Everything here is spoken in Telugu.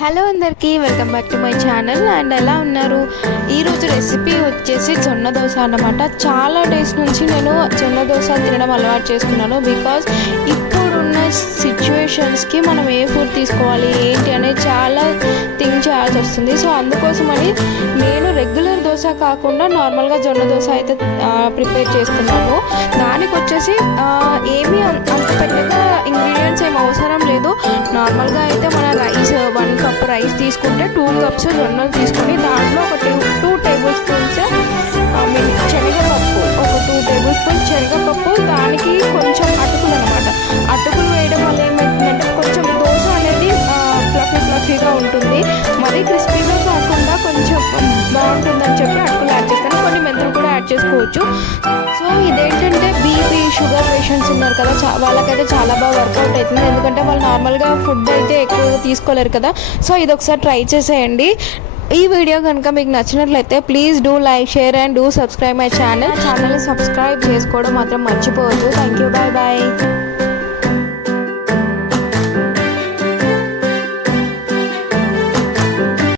హలో అందరికీ welcome back to my channel. And ఎలా ఉన్నారు? ఈరోజు రెసిపీ వచ్చేసి జొన్న దోశ అన్నమాట. చాలా డేస్ నుంచి నేను జొన్న దోశ తినడం అలవాటు చేసుకున్నాను. బికాజ్ ఇప్పుడున్న సిచ్యువేషన్స్కి మనం ఏ ఫుడ్ తీసుకోవాలి ఏంటి అనేది చాలా థింక్ చేయాల్సి వస్తుంది. సో అందుకోసమని నేను రెగ్యులర్ దోశ కాకుండా నార్మల్గా జొన్న దోశ అయితే ప్రిపేర్ చేస్తున్నాను. దానికి వచ్చేసి ఏమీ అంత పెద్దగా ఇంగ్రీడియంట్స్ ఏమి అవసరం లేదు. నార్మల్గా అయితే మన రైస్ 1 కప్ రైస్ తీసుకుంటే 2 కప్స్ జొన్నలు తీసుకొని దాంట్లో ఒక 2 టేబుల్ స్పూన్స్ శనగపప్పు, ఒక 2 టేబుల్ స్పూన్స్ శనగపప్పు, దానికి కొంచెం అటుకులు అనమాట. అటుకులు వేయడం వల్ల ఏమవుతుందంటే కొంచెం దోశ అనేది ఫ్లఫీగా ఉంటుంది. మరీ క్రిస్పీగా కాకుండా కొంచెం బాగుంటుందని చెప్పి అటుకులు యాడ్ చేస్తాను. కొన్ని మెంతులు కూడా యాడ్ చేసుకోవచ్చు. సో ఇదేంటంటే బీపీ షుగర్ పేషెంట్స్ ఉన్నారు కదా, వాళ్ళకైతే చాలా బాగా వర్కౌట్ అవుతుంది. ఎందుకంటే వాళ్ళు నార్మల్గా ఫుడ్ అయితే ఎక్కువగా తీసుకోలేరు కదా. సో ఇది ఒకసారి ట్రై చేసేయండి. ఈ వీడియో కనుక మీకు నచ్చినట్లయితే please do like, share and do subscribe my ఛానల్ని సబ్స్క్రైబ్ చేసుకోవడం మాత్రం మర్చిపోవద్దు. Thank you, bye bye.